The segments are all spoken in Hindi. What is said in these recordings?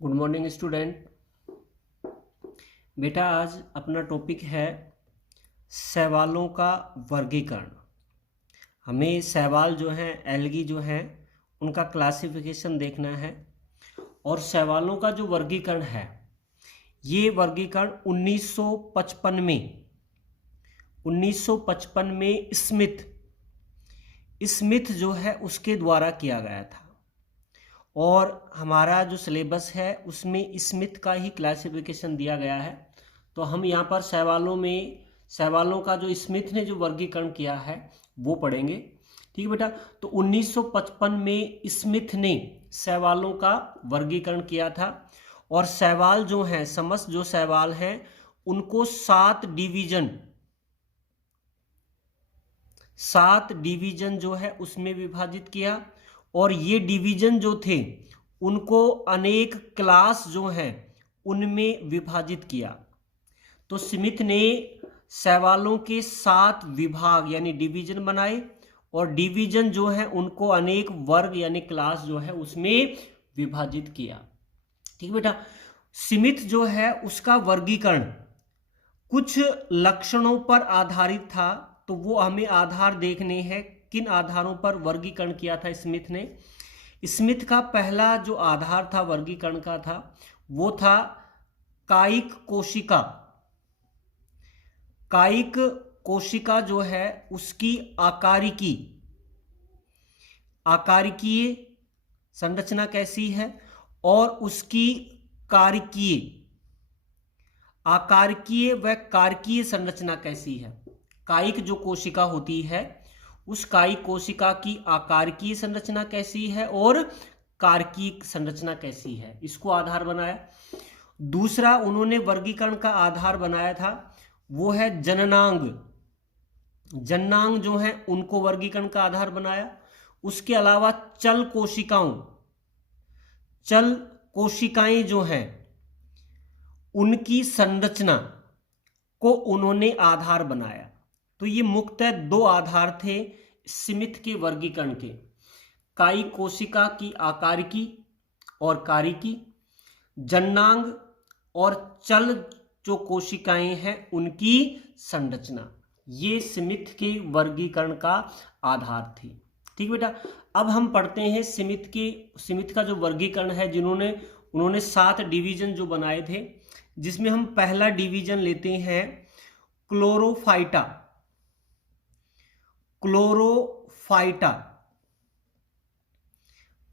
Good morning student. बेटा आज अपना टॉपिक है शैवालों का वर्गीकरण। हमें शैवाल जो हैं एल्गी जो हैं उनका क्लासिफिकेशन देखना है और शैवालों का जो वर्गीकरण है ये वर्गीकरण 1955 में स्मिथ जो है उसके द्वारा किया गया था। और हमारा जो सिलेबस है उसमें स्मिथ का ही क्लासिफिकेशन दिया गया है। तो हम यहाँ पर शैवालों का जो स्मिथ ने जो वर्गीकरण किया है वो पढ़ेंगे। ठीक है बेटा। तो 1955 में स्मिथ ने शैवालों का वर्गीकरण किया था और शैवाल जो हैं समस्त जो शैवाल हैं उनको 7 डिवीजन जो है उसमें विभाजित किया और ये डिवीजन जो थे उनको अनेक क्लास जो हैं उनमें विभाजित किया। तो स्मिथ ने शैवालों के 7 विभाग यानी डिवीजन बनाए और डिवीजन जो है उनको अनेक वर्ग यानी क्लास जो है उसमें विभाजित किया। ठीक बेटा। स्मिथ जो है उसका वर्गीकरण कुछ लक्षणों पर आधारित था। तो वो हमें आधार देखने हैं किन आधारों पर वर्गीकरण किया था स्मिथ ने। स्मिथ का पहला जो आधार था वर्गीकरण का था वो था कायिक कोशिका। कायिक कोशिका जो है उसकी आकारिकीय संरचना कैसी है और उसकी आकारिकीय व कारकीय संरचना कैसी है। कायिक जो कोशिका होती है उस कायिक कोशिका की आकारिकीय संरचना कैसी है और कारकीय संरचना कैसी है, इसको आधार बनाया। दूसरा उन्होंने वर्गीकरण का आधार बनाया था वो है जननांग जो है उनको वर्गीकरण का आधार बनाया। उसके अलावा चल कोशिकाएं जो हैं उनकी संरचना को उन्होंने आधार बनाया। तो ये मुख्यतः 2 आधार थे स्मिथ के वर्गीकरण के, कायिक कोशिका की आकारिकी और कारिकी, जननांग और चल जो कोशिकाएं हैं उनकी संरचना। ये स्मिथ के वर्गीकरण का आधार थी। ठीक बेटा। अब हम पढ़ते हैं स्मिथ का जो वर्गीकरण है उन्होंने 7 डिवीजन जो बनाए थे, जिसमें हम पहला डिवीजन लेते हैं क्लोरोफाइटा।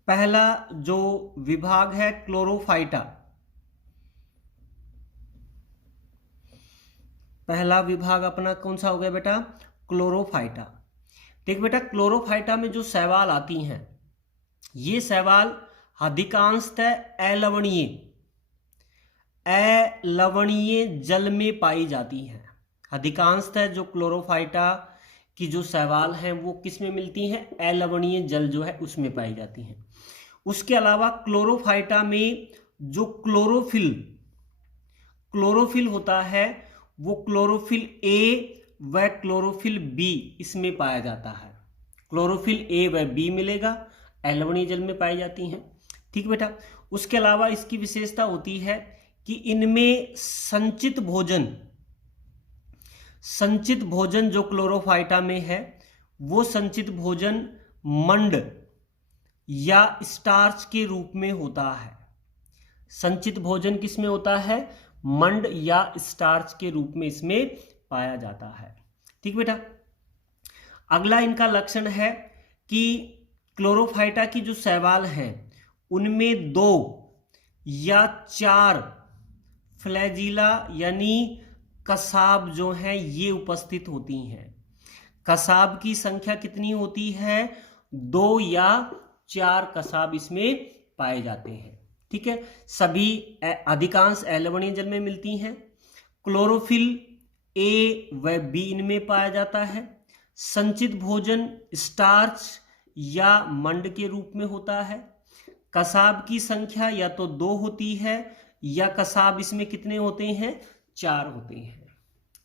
पहला जो विभाग है क्लोरोफाइटा, पहला विभाग अपना कौन सा हो गया बेटा? क्लोरोफाइटा। देख बेटा, क्लोरोफाइटा में जो शैवाल आती हैं ये शैवाल अधिकांशतः अलवणीय जल में पाई जाती हैं। अधिकांशतः जो क्लोरोफाइटा की जो शैवाल हैं वो किस में मिलती हैं? अलवणीय जल जो है उसमें पाई जाती हैं। उसके अलावा क्लोरोफाइटा में जो क्लोरोफिल होता है वो क्लोरोफिल ए व क्लोरोफिल बी इसमें पाया जाता है। क्लोरोफिल ए व बी मिलेगा, अलवणीय जल में पाई जाती हैं। ठीक बेटा। उसके अलावा इसकी विशेषता होती है कि इनमें संचित भोजन जो क्लोरोफाइटा में है वो संचित भोजन मंड या स्टार्च के रूप में होता है। संचित भोजन किस में होता है? मंड या स्टार्च के रूप में इसमें पाया जाता है। ठीक बेटा। अगला इनका लक्षण है कि क्लोरोफाइटा की जो शैवाल हैं उनमें 2 या 4 फ्लैजिला यानी कसाब जो हैं ये उपस्थित होती हैं। कसाब की संख्या कितनी होती है? 2 या 4 कसाब इसमें पाए जाते हैं। ठीक है। सभी अधिकांश अलवणीय जल में मिलती हैं। क्लोरोफिल ए व बी इनमें पाया जाता है। संचित भोजन स्टार्च या मंड के रूप में होता है। कसाब की संख्या या तो 2 होती है या कसाब इसमें कितने होते हैं? 4 होते हैं।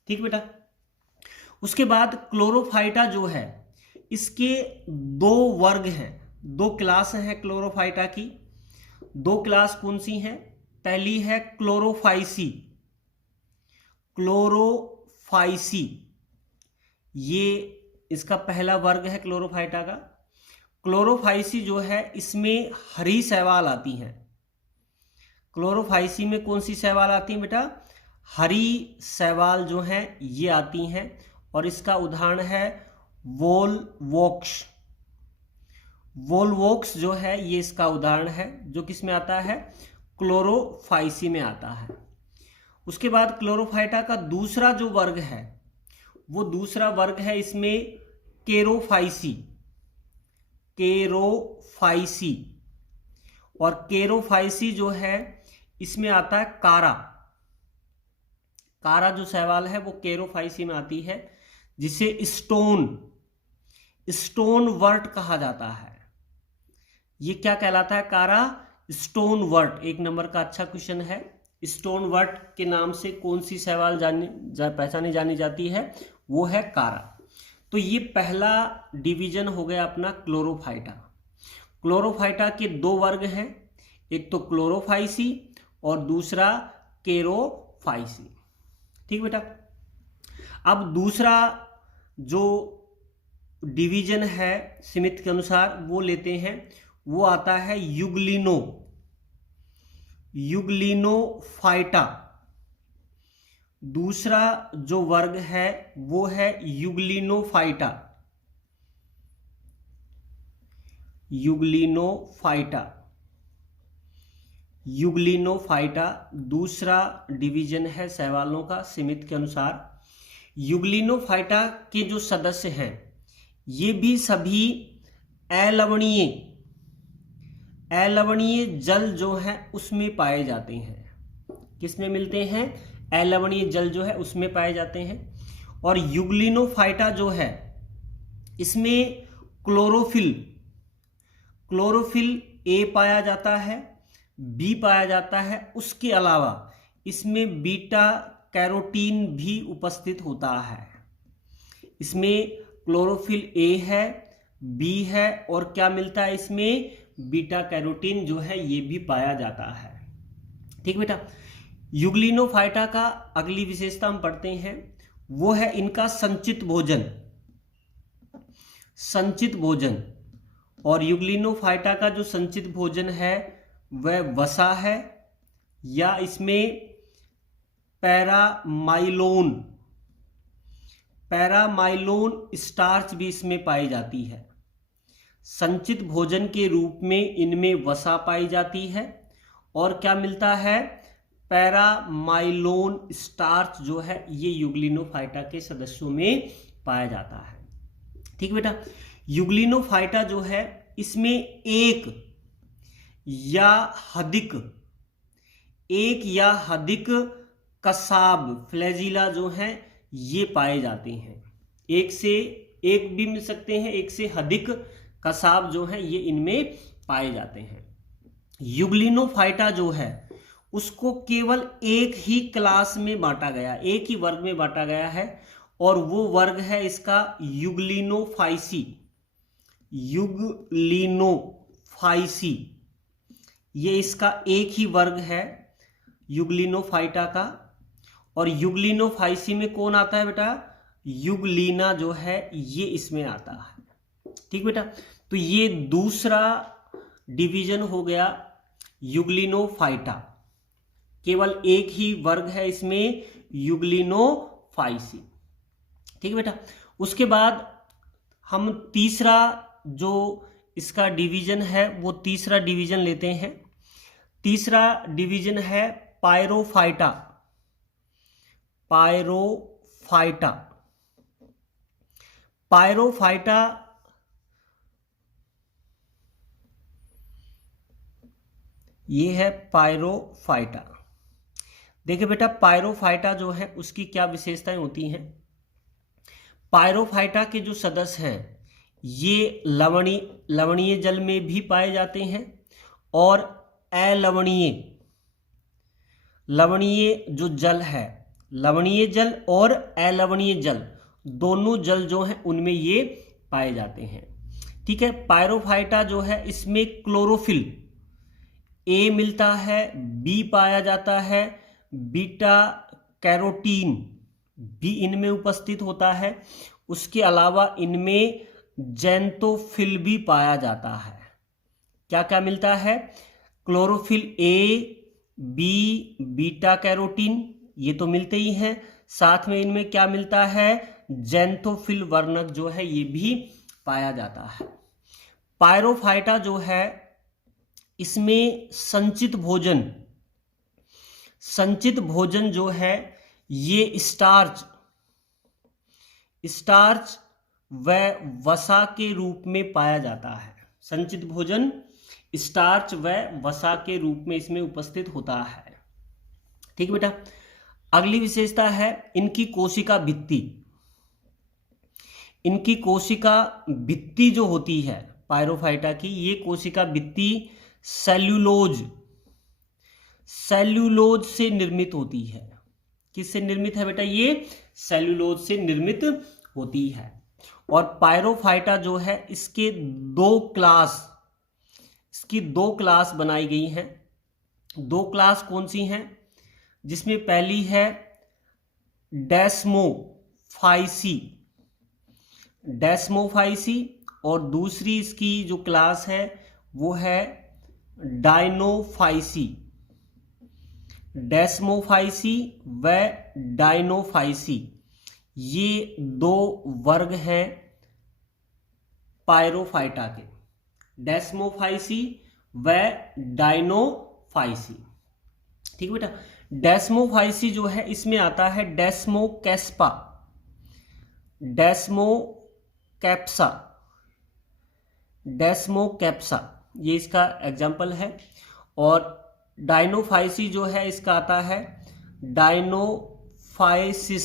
ठीक बेटा। उसके बाद क्लोरोफाइटा जो है इसके 2 वर्ग हैं, 2 क्लास हैं क्लोरोफाइटा की। 2 क्लास कौन सी हैं? पहली है क्लोरोफाइसी। क्लोरोफाइसी ये इसका पहला वर्ग है क्लोरोफाइटा का। क्लोरोफाइसी जो है इसमें हरी शैवाल आती हैं। क्लोरोफाइसी में कौन सी शैवाल आती है बेटा? हरी शैवाल जो हैं ये आती हैं, और इसका उदाहरण है वोलवॉक्स। वोलवॉक्स जो है ये इसका उदाहरण है, जो किस में आता है? क्लोरोफाइसी में आता है। उसके बाद क्लोरोफाइटा का दूसरा जो वर्ग है वो दूसरा वर्ग है इसमें केरोफाइसी। केरोफाइसी, और केरोफाइसी जो है इसमें आता है कारा। कारा जो शैवाल है वो केरोफाइसी में आती है, जिसे स्टोन वर्ट कहा जाता है। ये क्या कहलाता है? कारा स्टोन वर्ट। 1 नंबर का अच्छा क्वेश्चन है। स्टोन वर्ट के नाम से कौन सी शैवाल पहचानी जानी जाती है? वो है कारा। तो ये पहला डिवीजन हो गया अपना क्लोरोफाइटा। क्लोरोफाइटा के 2 वर्ग हैं, एक तो क्लोरोफाइसी और दूसरा केरोफाइसी। ठीक बेटा। अब दूसरा जो डिवीजन है स्मिथ के अनुसार वो लेते हैं, वो आता है युग्लिनोफाइटा। दूसरा जो वर्ग है वो है युग्लिनोफाइटा। युग्लिनोफाइटा दूसरा डिवीजन है शैवालों का स्मिथ के अनुसार। युग्लिनोफाइटा के जो सदस्य हैं ये भी सभी अलवणीय जल जो है उसमें पाए जाते हैं। किसमें मिलते हैं? अलवणीय जल जो है उसमें पाए जाते हैं। और युग्लिनोफाइटा जो है इसमें क्लोरोफिल ए पाया जाता है, बी पाया जाता है। उसके अलावा इसमें बीटा कैरोटीन भी उपस्थित होता है। इसमें क्लोरोफिल ए है, बी है, और क्या मिलता है इसमें? बीटा कैरोटीन जो है ये भी पाया जाता है। ठीक बेटा। युग्लिनोफाइटा का अगली विशेषता हम पढ़ते हैं, वो है इनका संचित भोजन। और युग्लिनोफाइटा का जो संचित भोजन है वह वसा है, या इसमें पैरामाइलोन स्टार्च भी इसमें पाई जाती है। संचित भोजन के रूप में इनमें वसा पाई जाती है, और क्या मिलता है? पैरामाइलोन स्टार्च जो है ये युग्लिनोफाइटा के सदस्यों में पाया जाता है। ठीक बेटा। युग्लिनोफाइटा जो है इसमें एक या अधिक कसाब फ्लैजिला जो हैं ये पाए जाते हैं। एक भी मिल सकते हैं, एक से अधिक कसाब जो है ये इनमें पाए जाते हैं। युग्लिनोफाइटा जो है उसको केवल एक ही क्लास में बांटा गया, एक ही वर्ग में बांटा गया है, और वो वर्ग है इसका युग्लिनोफाइसी। ये इसका एक ही वर्ग है युग्लिनोफाइटा का। और युग्लिनोफाइसी में कौन आता है बेटा? युग्लिना जो है ये इसमें आता है। ठीक बेटा। तो ये दूसरा डिवीजन हो गया युग्लिनोफाइटा। केवल एक ही वर्ग है इसमें, युग्लिनोफाइसी। ठीक बेटा। उसके बाद हम तीसरा जो इसका डिवीजन है वो तीसरा डिवीजन लेते हैं। तीसरा डिवीजन है पायरोफाइटा। ये है पायरोफाइटा। देखिए बेटा, पायरोफाइटा जो है उसकी क्या विशेषताएं होती हैं। पायरोफाइटा के जो सदस्य हैं ये लवणीय जल में भी पाए जाते हैं, और लवणीय जो जल है, लवणीय जल और अलवणीय जल दोनों जल जो हैं उनमें ये पाए जाते हैं। ठीक है। पायरोफाइटा जो है इसमें ए मिलता है, बी पाया जाता है, बीटा कैरोटीन भी इनमें उपस्थित होता है। उसके अलावा इनमें ज़ैंथोफिल भी पाया जाता है। क्या क्या मिलता है? Chlorophyll A, B, beta carotene, ये तो मिलते ही हैं। साथ में इनमें क्या मिलता है? ज़ैंथोफिल वर्णक जो है ये भी पाया जाता है। पायरोफाइटा जो है इसमें संचित भोजन जो है ये स्टार्च व वसा के रूप में पाया जाता है। संचित भोजन स्टार्च व वसा के रूप में इसमें उपस्थित होता है। ठीक है बेटा। अगली विशेषता है इनकी कोशिका भित्ति जो होती है पायरोफाइटा की, ये कोशिका भित्ति सेल्यूलोज से निर्मित होती है। किससे निर्मित है बेटा? ये सेल्यूलोज से निर्मित होती है। और पायरोफाइटा जो है इसकी दो क्लास बनाई गई हैं। दो क्लास कौन सी हैं? जिसमें पहली है डेस्मोफाइसी और दूसरी इसकी जो क्लास है वो है डायनोफाइसी। डेस्मोफाइसी व डायनोफाइसी ये दो वर्ग हैं पायरोफाइटा के, डेस्मोफाइसी व डायनोफाइसी। ठीक है बेटा। डेस्मोफाइसी जो है इसमें आता है डेस्मोकैप्सा, ये इसका एग्जाम्पल है। और डायनोफाइसी जो है इसका आता है डायनोफाइसिस,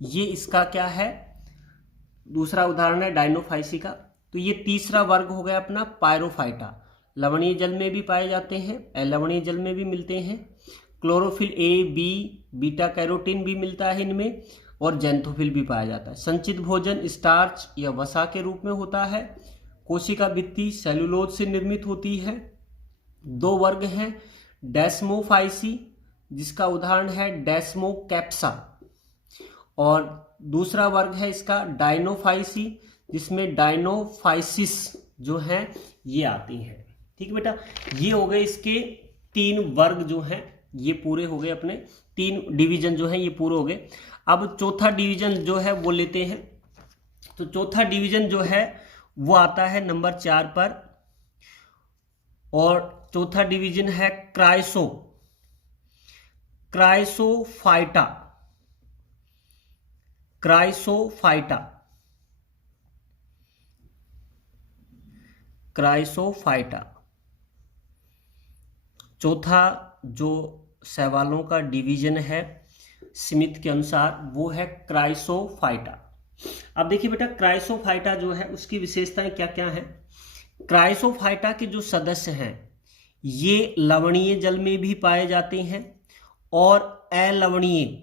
ये इसका क्या है? दूसरा उदाहरण है डायनोफाइसी का। तो ये तीसरा वर्ग हो गया अपना पायरोफाइटा। लवणीय जल में भी पाए जाते हैं, अलवणीय जल में भी मिलते हैं। Chlorophyll A, B, beta carotene भी मिलता है इनमें, और ज़ैंथोफिल भी पाया जाता है। संचित भोजन स्टार्च या वसा के रूप में होता है। कोशिका भित्ति सेलुलोज से निर्मित होती है। दो वर्ग हैं, डेस्मोफाइसी जिसका उदाहरण है डेस्मोकैप्सा, और दूसरा वर्ग है इसका डायनोफाइसी जिसमें डायनोफाइसिस जो है ये आती हैं। ठीक है बेटा। ये हो गए इसके तीन वर्ग जो हैं, ये पूरे हो गए, अपने तीन डिवीजन जो हैं ये पूरे हो गए। अब चौथा डिवीजन जो है वो लेते हैं। तो चौथा डिवीजन जो है वो आता है नंबर 4 पर, और चौथा डिवीजन है क्राइसोफाइटा। चौथा जो सवालों का डिवीजन है स्मिथ के अनुसार वो है क्राइसोफाइटा। अब देखिए बेटा, क्राइसोफाइटा जो है उसकी विशेषताएं क्या क्या हैं। क्राइसोफाइटा के जो सदस्य हैं ये लवणीय जल में भी पाए जाते हैं और अलवणीय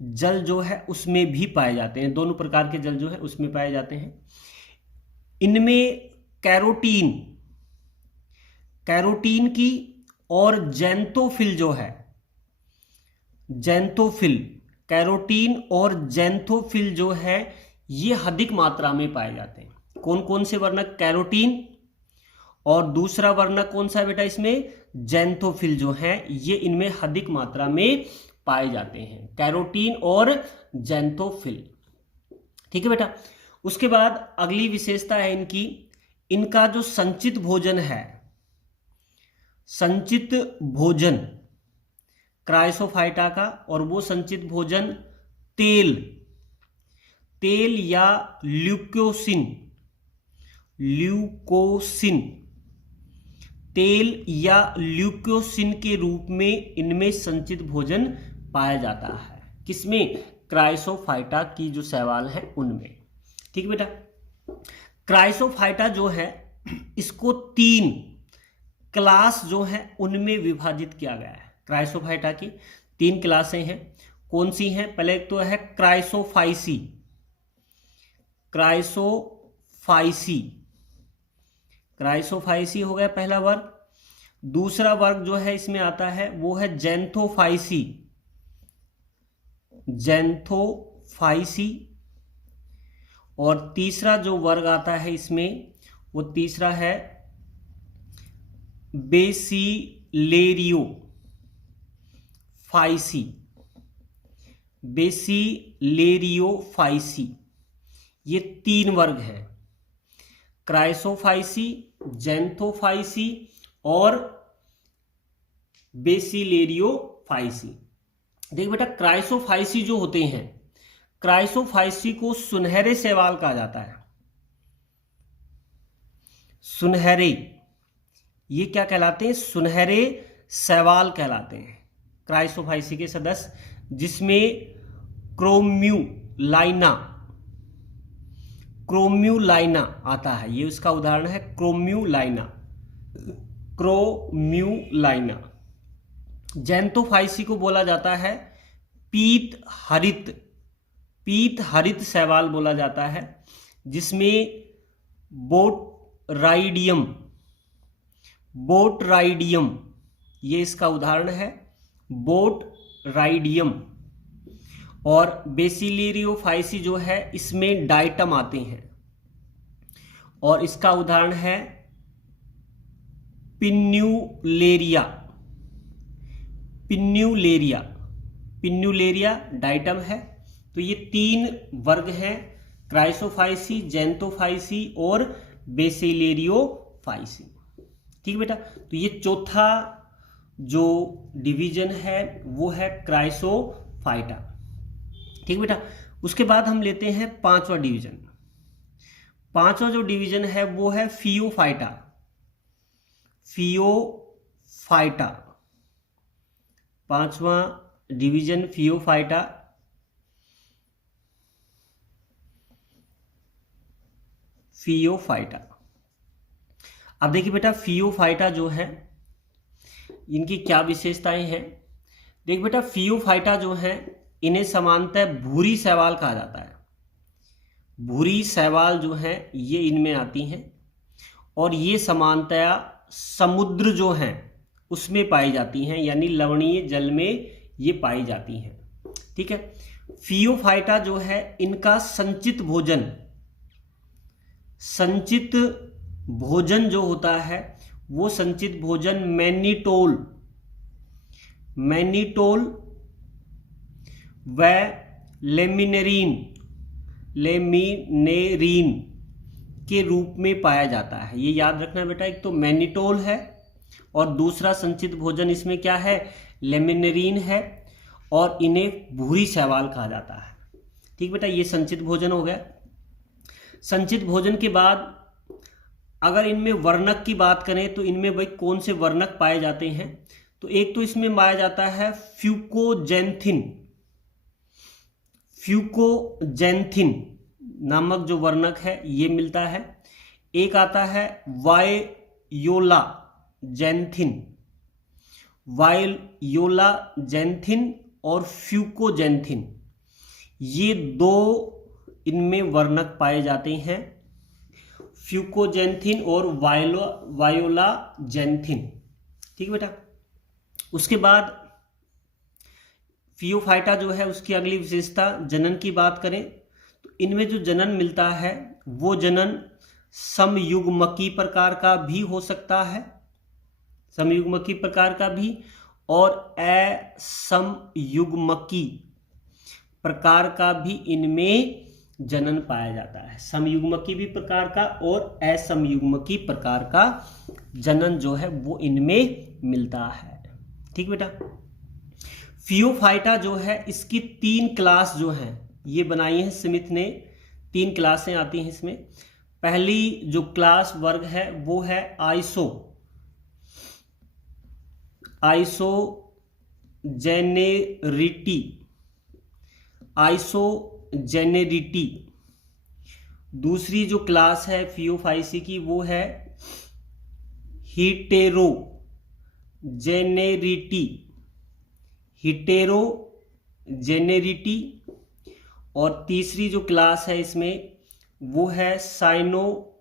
जल जो है उसमें भी पाए जाते हैं। दोनों प्रकार के जल जो है उसमें पाए जाते हैं। इनमें कैरोटीन की और ज़ैंथोफिल जो है, कैरोटीन और ज़ैंथोफिल जो है ये अधिक मात्रा में पाए जाते हैं। कौन कौन से वर्णक? कैरोटीन, और दूसरा वर्णक कौन सा है बेटा इसमें? ज़ैंथोफिल जो है ये इनमें अधिक मात्रा में पाए जाते हैं, कैरोटीन और ज़ैंथोफिल। ठीक है बेटा। उसके बाद अगली विशेषता है इनका जो संचित भोजन है, संचित भोजन क्राइसोफाइटा का, और वो संचित भोजन तेल या ल्यूकोसिन, तेल या ल्यूकोसिन के रूप में इनमें संचित भोजन पाया जाता है। किसमें? क्राइसोफाइटा की जो शैवाल है उनमें। ठीक है बेटा। क्राइसोफाइटा जो है इसको 3 क्लास जो है उनमें विभाजित किया गया है। क्राइसोफाइटा की 3 क्लासें हैं। कौन सी हैं? पहले एक तो है क्राइसोफाइसी, क्राइसोफाइसी हो गया पहला वर्ग। दूसरा वर्ग जो है इसमें आता है वो है जैंथोफाइसी, जैंथोफाइसी। और तीसरा जो वर्ग आता है इसमें वो तीसरा है बेसिलेरियोफाइसी, बेसिलेरियोफाइसी। ये 3 वर्ग हैं, क्राइसोफाइसी, जैंथोफाइसी और बेसिलेरियोफाइसी। देख बेटा, क्राइसोफाइसी जो होते हैं, क्राइसोफाइसी को सुनहरे शैवाल कहा जाता है। सुनहरे, ये क्या कहलाते हैं? सुनहरे शैवाल कहलाते हैं क्राइसोफाइसी के सदस्य, जिसमें क्रोम्यूलाइना, क्रोम्यूलाइना आता है। ये उसका उदाहरण है, क्रोम्यूलाइना, क्रोम्यूलाइना। जैंथोफाइसी को बोला जाता है पीत हरित, पीत हरित शैवाल बोला जाता है, जिसमें बोटराइडियम, बोटराइडियम ये इसका उदाहरण है, बोटराइडियम। और बेसिलेरियोफाइसी जो है इसमें डाइटम आते हैं, और इसका उदाहरण है पिन्यूलेरिया, पिन्यूलेरिया, पिन्यूलेरिया डाइटम है। तो ये 3 वर्ग हैं, क्राइसोफाइसी, जैंथोफाइसी और बेसिलेरियोफाइसी। ठीक है बेटा, तो ये चौथा जो डिवीजन है वो है क्राइसोफाइटा। ठीक बेटा, उसके बाद हम लेते हैं 5वां डिवीजन। 5वां जो डिवीजन है वो है फियोफाइटा, फियोफाइटा। 5वां डिवीजन फियोफाइटा। फियोफाइटा, अब देखिए बेटा, फियोफाइटा जो है इनकी क्या विशेषताएं हैं। देख बेटा, फियोफाइटा जो है इन्हें सामान्यतः भूरी शैवाल कहा जाता है। भूरी शैवाल जो है ये इनमें आती हैं, और ये सामान्यतया समुद्र जो हैं उसमें पाई जाती हैं, यानी लवणीय जल में ये पाई जाती हैं। ठीक है, फियोफाइटा जो है इनका संचित भोजन, संचित भोजन जो होता है वो संचित भोजन मैनिटोल, मैनिटोल व लेमिनेरिन, लेमिनेरिन के रूप में पाया जाता है। ये याद रखना बेटा, एक तो मैनिटोल है और दूसरा संचित भोजन इसमें क्या है? लेमिनेरिन है, और इन्हें भूरी शैवाल कहा जाता है। ठीक बेटा, ये संचित भोजन हो गया। संचित भोजन के बाद अगर इनमें वर्णक की बात करें तो इनमें भाई कौन से वर्णक पाए जाते हैं? तो एक तो इसमें पाया जाता है फ्यूकोजेंथिन, फ्यूकोजेंथिन नामक जो वर्णक है ये मिलता है। एक आता है वायोला जेंथिन, वायोला जेंथिन और फ्यूकोजेंथिन, ये 2 इनमें वर्णक पाए जाते हैं, फ्यूकोजेंथिन और वायोला जेंथिन। ठीक है बेटा, उसके बाद फियोफाइटा जो है उसकी अगली विशेषता जनन की बात करें तो इनमें जो जनन मिलता है वो जनन समयुग्मकी प्रकार का भी हो सकता है, समयुग्मकी प्रकार का भी, और असमयुग्मकी प्रकार का भी इनमें जनन पाया जाता है। समयुग्मकी भी प्रकार का और असमयुग्मकी प्रकार का जनन जो है वो इनमें मिलता है। ठीक बेटा, फियोफाइटा जो है इसकी 3 क्लास जो हैं ये बनाई है स्मिथ ने, 3 क्लासें आती हैं इसमें। पहली जो क्लास वर्ग है वो है आइसोजेनेरिटी, आइसोजेनेरिटी। दूसरी जो क्लास है फियोफाइसी की वो है हिटेरोजेनेरिटी, हिटेरोजेनेरिटी। और तीसरी जो क्लास है इसमें वो है साइक्लोजेनेरिटी,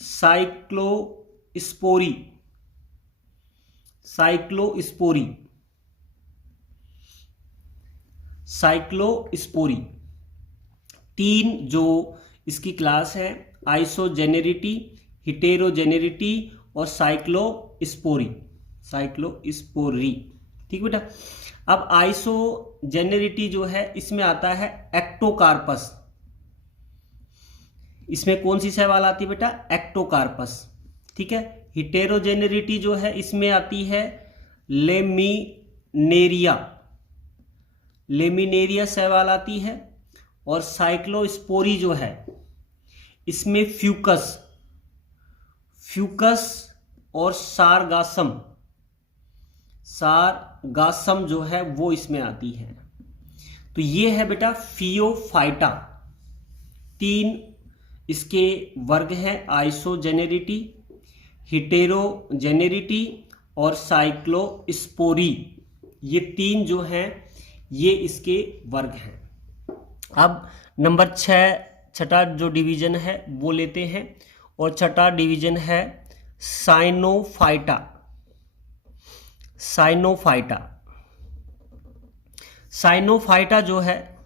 साइक्लोस्पोरी, साइक्लोस्पोरी, साइक्लोस्पोरी। तीन जो इसकी क्लास है, आइसोजेनेरिटी, हिटेरोजेनेरिटी और साइक्लोस्पोरी, साइक्लोस्पोरी। ठीक बेटा। अब आइसोजेनेरिटी जो है इसमें आता है एक्टोकार्पस। इसमें कौन सी शैवाल आती है बेटा? एक्टोकार्पस। ठीक है। हिटेरोजेनेरिटी जो है इसमें आती है लेमिनेरिया, लेमिनेरिया शैवाल आती है। और साइक्लोस्पोरी जो है इसमें फ्यूकस, फ्यूकस और सारगासम, सारगासम जो है वो इसमें आती है। तो ये है बेटा फियोफाइटा। तीन इसके वर्ग हैं, आइसोजेनेरिटी, हिटेरोजेनेरिटी और साइक्लोस्पोरी। ये तीन जो हैं ये इसके वर्ग हैं। अब नंबर 6, छठा जो डिवीजन है वो लेते हैं, और छठा डिवीजन है साइनोफाइटा, साइनोफाइटा। साइनोफाइटा जो है,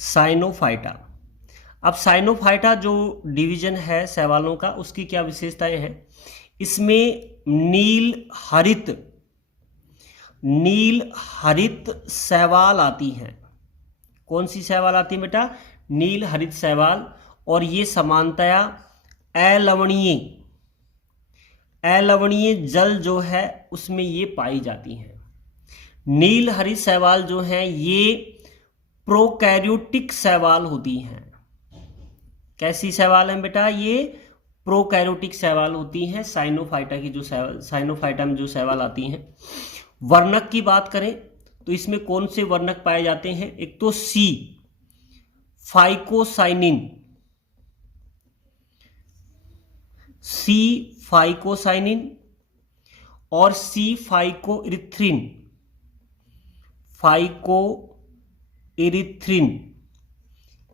साइनोफाइटा। अब साइनोफाइटा जो डिवीजन है शैवालों का, उसकी क्या विशेषताएं हैं? इसमें नील हरित, नील हरित शैवाल आती हैं। कौन सी शैवाल आती है बेटा? नील हरित शैवाल। और ये समानतया अलवणीय, अलवणीय जल जो है उसमें ये पाई जाती हैं। नील हरित शैवाल जो हैं ये प्रोकैरियोटिक शैवाल होती हैं। कैसी शैवाल हैं बेटा? ये प्रोकैरियोटिक शैवाल होती हैं। साइनोफाइटा की जो साइनोफाइटा में जो शैवाल आती हैं। वर्णक की बात करें तो इसमें कौन से वर्णक पाए जाते हैं? एक तो सी फाइकोसाइनिन, सी फाइकोसाइनिन और सी फाइकोइरिथ्रिन, फाइकोइरिथ्रिन,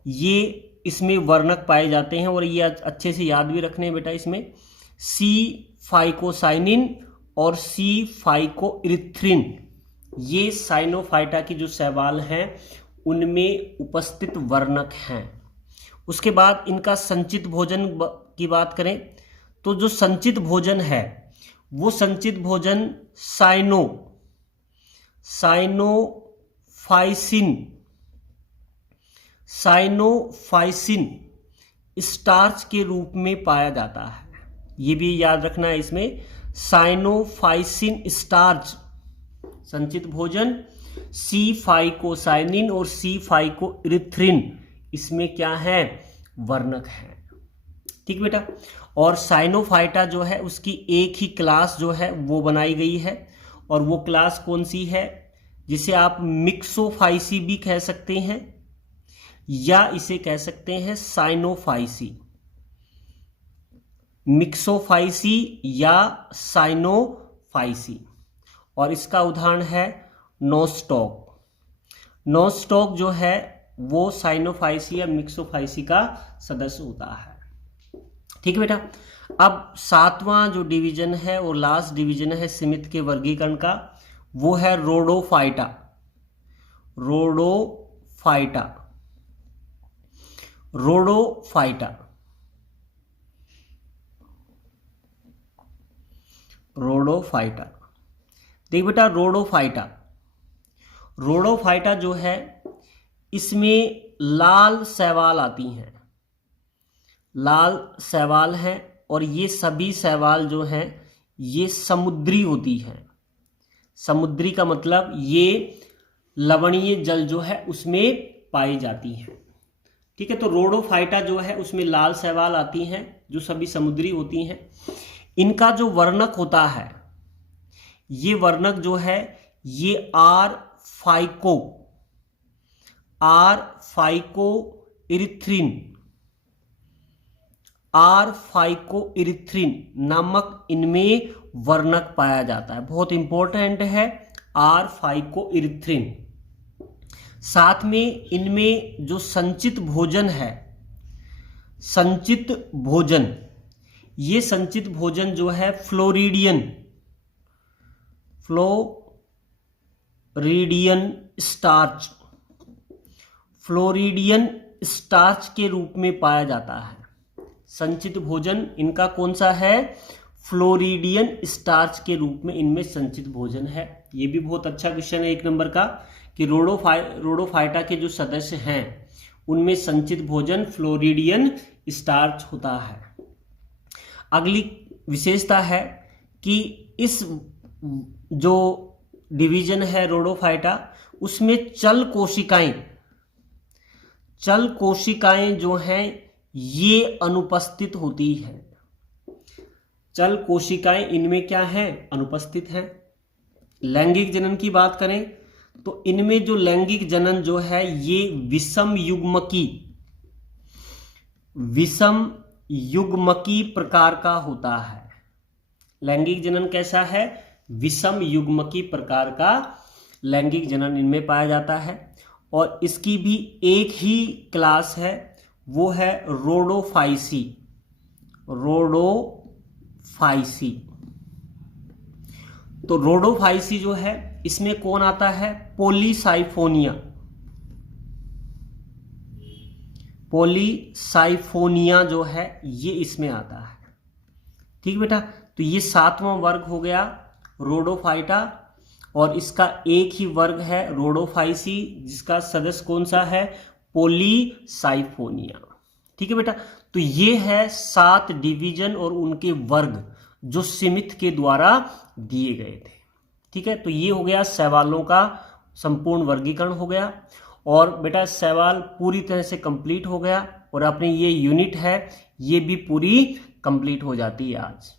ये इसमें वर्णक पाए जाते हैं। और ये अच्छे से याद भी रखने हैं बेटा। इसमें सी फाइकोसाइनिन और सी फाइकोइरिथ्रिन ये साइनोफाइटा की जो शैवाल हैं उनमें उपस्थित वर्णक हैं। उसके बाद इनका संचित भोजन की बात करें तो जो संचित भोजन है वो संचित भोजन साइनोफाइसिन स्टार्च के रूप में पाया जाता है। ये भी याद रखना है इसमें, साइनोफाइसिन स्टार्च संचित भोजन, सी फाइकोसाइनिन और सी फाइकोइरिथ्रिन इसमें क्या है? वर्णक है। ठीक बेटा। और साइनोफाइटा जो है उसकी एक ही क्लास जो है वो बनाई गई है, और वो क्लास कौन सी है? जिसे आप मिक्सोफाइसी भी कह सकते हैं या इसे कह सकते हैं साइनोफाइसी, मिक्सोफाइसी या साइनोफाइसी। और इसका उदाहरण है नोस्टॉक। नोस्टॉक जो है वो साइनोफाइसी या मिक्सोफाइसी का सदस्य होता है। ठीक है बेटा। अब 7वां जो डिवीजन है और लास्ट डिवीजन है स्मिथ के वर्गीकरण का, वो है रोडोफाइटा, रोडोफाइटा, रोडोफाइटा, रोडोफाइटा। देख बेटा, रोडोफाइटा, रोडोफाइटा जो है इसमें लाल शैवाल आती हैं, लाल शैवाल हैं। और ये सभी शैवाल जो हैं ये समुद्री होती हैं। समुद्री का मतलब ये लवणीय जल जो है उसमें पाई जाती हैं। ठीक है। तो रोडोफाइटा जो है उसमें लाल शैवाल आती हैं जो सभी समुद्री होती हैं। इनका जो वर्णक होता है, ये वर्णक जो है ये आर फाइकोइरिथ्रिन नामक इनमें वर्णक पाया जाता है। बहुत इंपॉर्टेंट है आर फाइकोइरिथ्रिन। साथ में इनमें जो संचित भोजन है संचित भोजन, ये संचित भोजन जो है फ्लोरिडियन स्टार्च, फ्लोरिडियन स्टार्च के रूप में पाया जाता है। संचित भोजन इनका कौन सा है? फ्लोरिडियन स्टार्च के रूप में इनमें संचित भोजन है। ये भी बहुत अच्छा क्वेश्चन है 1 नंबर का कि रोडोफाइटा के जो सदस्य हैं उनमें संचित भोजन फ्लोरिडियन स्टार्च होता है। अगली विशेषता है कि इस जो डिवीजन है रोडोफाइटा उसमें चल कोशिकाएं जो हैं ये अनुपस्थित होती हैं। चल कोशिकाएं इनमें क्या है? अनुपस्थित हैं। लैंगिक जनन की बात करें तो इनमें जो लैंगिक जनन जो है ये विषम युग्मकी प्रकार का होता है। लैंगिक जनन कैसा है? विषम युग्मकी प्रकार का लैंगिक जनन इनमें पाया जाता है। और इसकी भी एक ही क्लास है, वो है रोडोफाइसी। तो रोडोफाइसी जो है इसमें कौन आता है? पॉलीसाइफोनिया जो है ये इसमें आता है। ठीक बेटा, तो ये 7वां वर्ग हो गया रोडोफाइटा और इसका एक ही वर्ग है रोडोफाइसी जिसका सदस्य कौन सा है? पॉलीसाइफोनिया। ठीक है बेटा, तो ये है 7 डिवीजन और उनके वर्ग जो स्मिथ के द्वारा दिए गए थे। ठीक है, तो ये हो गया शैवालों का संपूर्ण वर्गीकरण हो गया। और बेटा शैवाल पूरी तरह से कंप्लीट हो गया और अपनी ये यूनिट है ये भी पूरी कंप्लीट हो जाती है आज।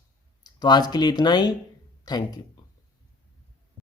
तो आज के लिए इतना ही। Thank you.